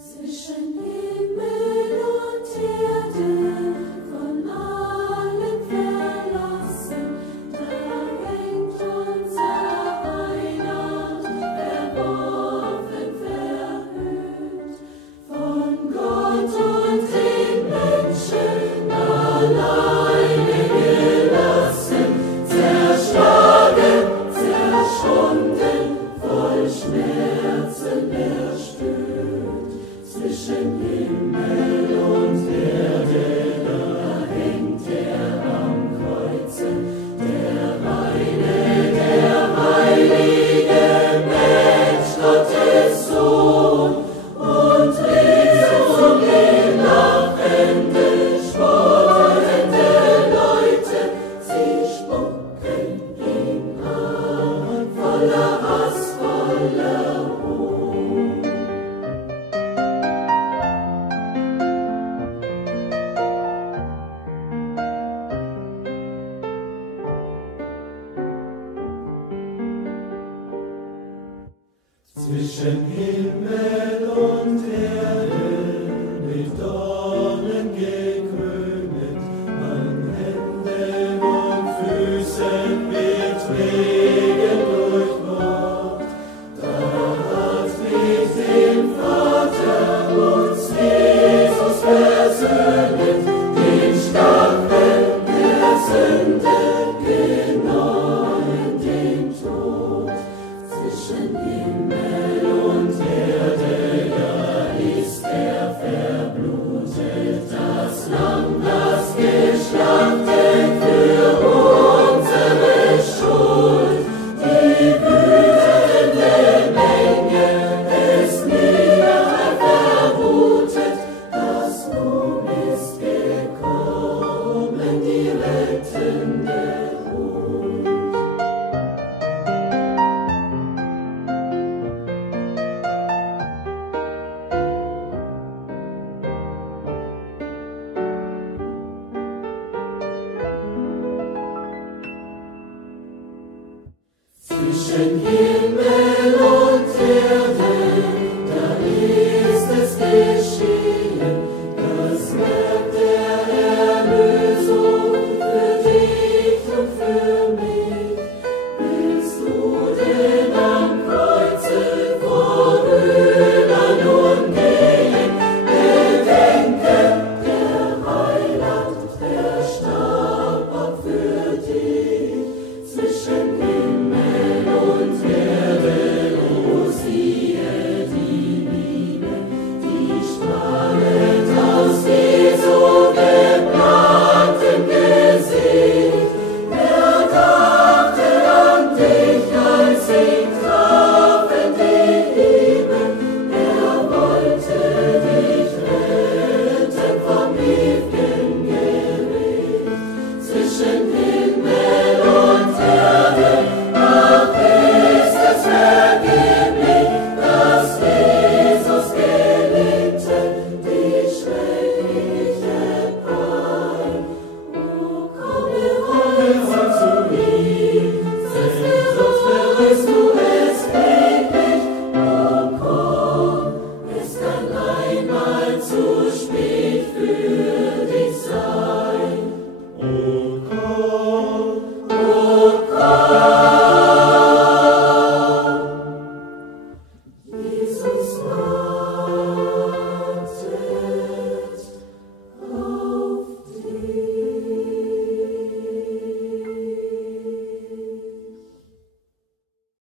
Zwischen Himmel und Erde, von allem verlassen, da hängt unser Heiland, verworfen, verhöhnt, von Gott und den Menschen alleine gelassen, zerschlagen, zerschunden, voll Schmerzen erstört. Zwischen Himmel und Erde, da hängt er am Kreuze, der heilige Mensch, Gottes Sohn, und ringsum die lachende, spottende Leute, sie spucken ihn an, voller Hass, voller Hohn. Zwischen Himmel und Erde, mit Dornen gekrönet, an Händen und Füßen mit Regen durchbohrt, da hat mit dem Vater uns Jesus versöhnet, den Stachel der Sünde genommen, den Tod. Zwischen Himmel und Erde, ja, ist er verblutet, das Lamm, das geschlachtet für unsere Schuld. Die wütende Menge ist nieder vermutet, das Nun ist gekommen, die rettende Huld. Zwischen